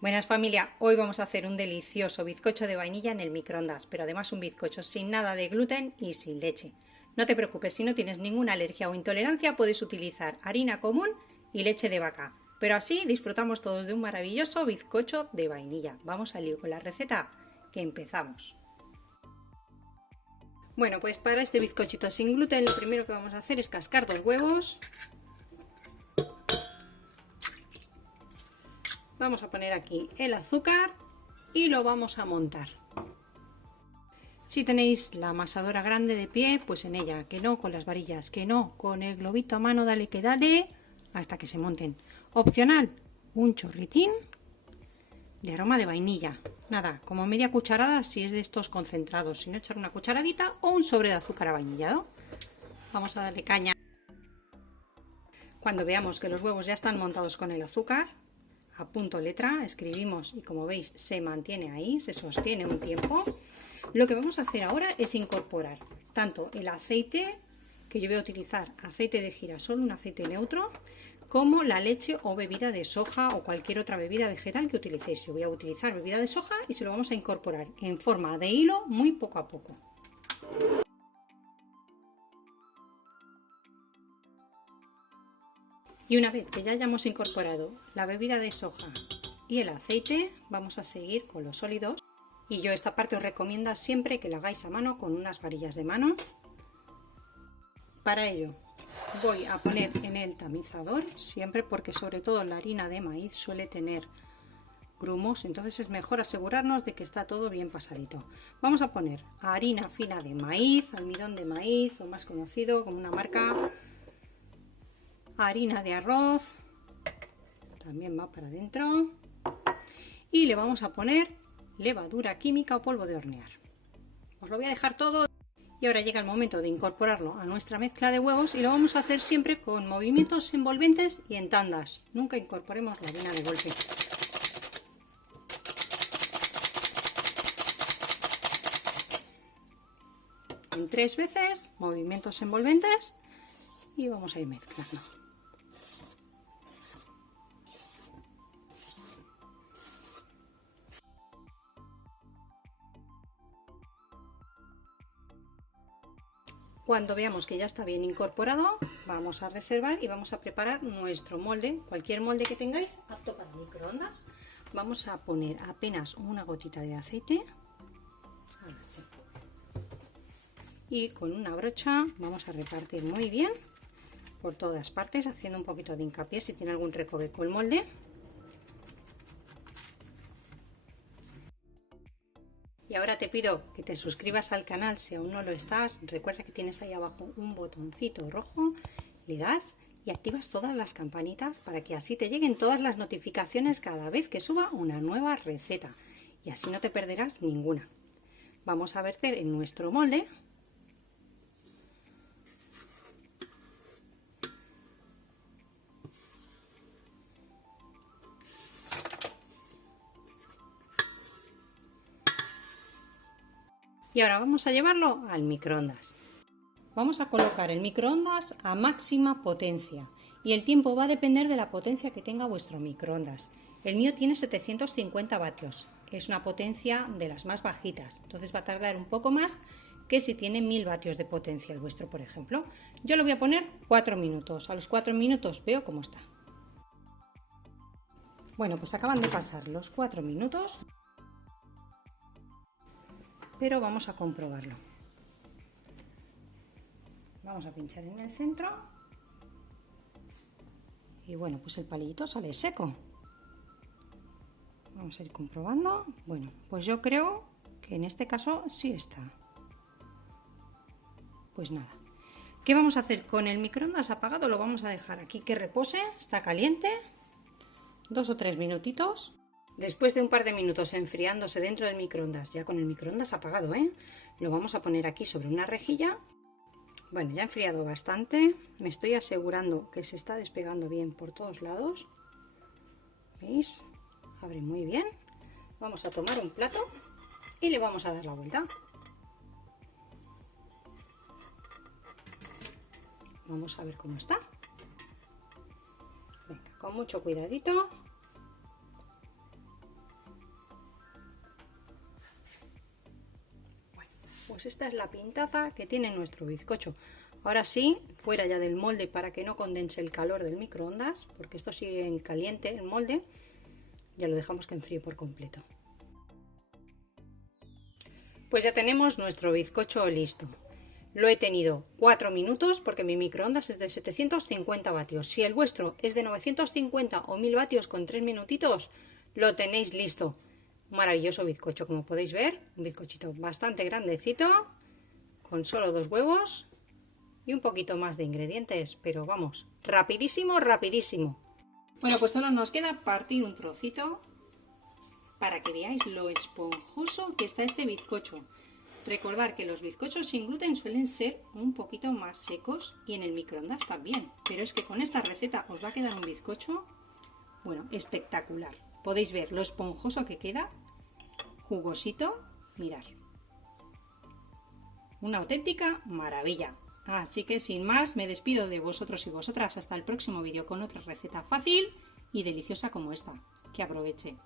Buenas familia, hoy vamos a hacer un delicioso bizcocho de vainilla en el microondas, pero además un bizcocho sin nada de gluten y sin leche. No te preocupes, si no tienes ninguna alergia o intolerancia puedes utilizar harina común y leche de vaca, pero así disfrutamos todos de un maravilloso bizcocho de vainilla. Vamos al lío con la receta, que empezamos. Bueno, pues para este bizcochito sin gluten lo primero que vamos a hacer es cascar 2 huevos. Vamos a poner aquí el azúcar y lo vamos a montar. Si tenéis la amasadora grande de pie, pues en ella, que no con las varillas, que no con el globito a mano, dale que dale, hasta que se monten. Opcional, un chorritín de aroma de vainilla. Nada, como media cucharada si es de estos concentrados, si no echar una cucharadita o un sobre de azúcar avainillado. Vamos a darle caña. Cuando veamos que los huevos ya están montados con el azúcar, a punto letra, escribimos y como veis se mantiene ahí, se sostiene un tiempo. Lo que vamos a hacer ahora es incorporar tanto el aceite, que yo voy a utilizar aceite de girasol, un aceite neutro, como la leche o bebida de soja o cualquier otra bebida vegetal que utilicéis. Yo voy a utilizar bebida de soja y se lo vamos a incorporar en forma de hilo muy poco a poco. Y una vez que ya hayamos incorporado la bebida de soja y el aceite, vamos a seguir con los sólidos. Y yo esta parte os recomiendo siempre que la hagáis a mano con unas varillas de mano. Para ello voy a poner en el tamizador, siempre porque sobre todo la harina de maíz suele tener grumos, entonces es mejor asegurarnos de que está todo bien pasadito. Vamos a poner harina fina de maíz, almidón de maíz, o más conocido como una marca, harina de arroz, también va para adentro, y le vamos a poner levadura química o polvo de hornear. Os lo voy a dejar todo y ahora llega el momento de incorporarlo a nuestra mezcla de huevos y lo vamos a hacer siempre con movimientos envolventes y en tandas. Nunca incorporemos la harina de golpe. En 3 veces, movimientos envolventes y vamos a ir mezclando. Cuando veamos que ya está bien incorporado, vamos a reservar y vamos a preparar nuestro molde, cualquier molde que tengáis, apto para microondas. Vamos a poner apenas una gotita de aceite. Ahora sí. Y con una brocha vamos a repartir muy bien por todas partes, haciendo un poquito de hincapié si tiene algún recoveco el molde. Y ahora te pido que te suscribas al canal si aún no lo estás. Recuerda que tienes ahí abajo un botoncito rojo, le das y activas todas las campanitas para que así te lleguen todas las notificaciones cada vez que suba una nueva receta. Y así no te perderás ninguna. Vamos a verter en nuestro molde. Y ahora vamos a llevarlo al microondas. Vamos a colocar el microondas a máxima potencia y el tiempo va a depender de la potencia que tenga vuestro microondas. El mío tiene 750 vatios, es una potencia de las más bajitas, entonces va a tardar un poco más que si tiene 1000 vatios de potencia el vuestro, por ejemplo. Yo lo voy a poner 4 minutos, a los 4 minutos veo cómo está. Bueno, pues acaban de pasar los 4 minutos, pero vamos a comprobarlo. Vamos a pinchar en el centro y bueno, pues el palillito sale seco. Vamos a ir comprobando. Bueno, pues yo creo que en este caso sí está. Pues nada. ¿Qué vamos a hacer? Con el microondas apagado lo vamos a dejar aquí que repose, está caliente, 2 o 3 minutitos. Después de un par de minutos enfriándose dentro del microondas, ya con el microondas apagado, lo vamos a poner aquí sobre una rejilla. Bueno, ya ha enfriado bastante, me estoy asegurando que se está despegando bien por todos lados. ¿Veis? Abre muy bien. Vamos a tomar un plato y le vamos a dar la vuelta. Vamos a ver cómo está. Venga, con mucho cuidadito. pues esta es la pintaza que tiene nuestro bizcocho. Ahora sí, fuera ya del molde para que no condense el calor del microondas, porque esto sigue en caliente el molde, ya lo dejamos que enfríe por completo. Pues ya tenemos nuestro bizcocho listo. Lo he tenido 4 minutos porque mi microondas es de 750 vatios. Si el vuestro es de 950 o 1000 vatios con 3 minutitos, lo tenéis listo. Un maravilloso bizcocho, como podéis ver, un bizcochito bastante grandecito, con solo 2 huevos y un poquito más de ingredientes, pero vamos, rapidísimo, rapidísimo. Bueno, pues solo nos queda partir un trocito para que veáis lo esponjoso que está este bizcocho. Recordad que los bizcochos sin gluten suelen ser un poquito más secos y en el microondas también, pero es que con esta receta os va a quedar un bizcocho, bueno, espectacular. Podéis ver lo esponjoso que queda, jugosito, mirad. Una auténtica maravilla. Así que sin más me despido de vosotros y vosotras hasta el próximo vídeo con otra receta fácil y deliciosa como esta. Que aproveche.